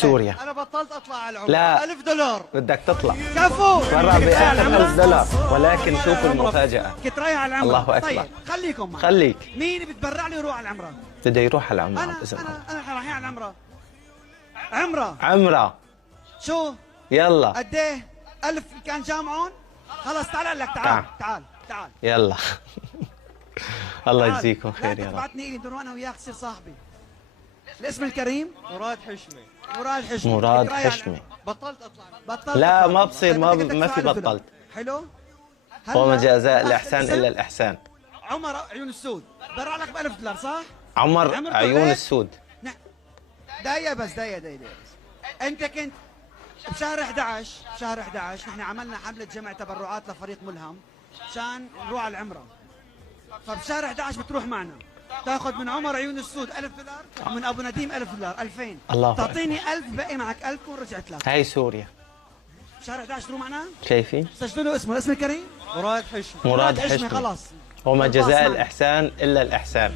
سوريا. انا بطلت اطلع على العمره. لا. $1000 بدك تطلع. كفو. برا بآخر $1000، ولكن شوفوا المفاجأة. كنت رايح على العمره. الله أكبر. طيب خليكم معي. خليك. مين بتبرع لي يروح على العمره؟ بده يروح على العمرة انا بإذن الله. انا رايحين على العمره. عمره. عمرة. شو؟ يلا. قد ايه؟ 1000 كان جامعون؟ خلص تعال اقول لك تعال تعال تعال. يلا. الله تعال. يجزيكم خير لا يا رب. تبعتني إلي بدون انا وياك تصير صاحبي. الاسم الكريم؟ مراد حشمي. مراد حشمي. مراد كنت رايح على- حشمي. بطلت اطلع. بطلت لا أطلع. ما بصير، طيب ما بدك ما في تدفع لي بطلت. فلوس. حلو؟ وما هلا جزاء آخر الإحسان اسم؟ إلا الإحسان. عمر عيون السود برع لك ب$1000 صح؟ عمر عمر عيون طلعت؟ السود. نعم. دقيقة بس دقيقة بس. أنت كنت بشهر 11 نحن عملنا حملة جمع تبرعات لفريق ملهم مشان نروح على العمرة. فبشهر 11 بتروح معنا. تاخذ من عمر عيون السود $1000 ومن ابو نديم $1000 2000. الله تعطيني 1000 بقي معك 1000 ورجعت لك. هاي سوريا. بشهر 11 تروح معنا؟ شايفين؟ سجلوا له اسمه، الاسم الكريم؟ مراد حشمي. مراد حشمي. خلاص. وما الباص جزاء معنا. الإحسان إلا الإحسان.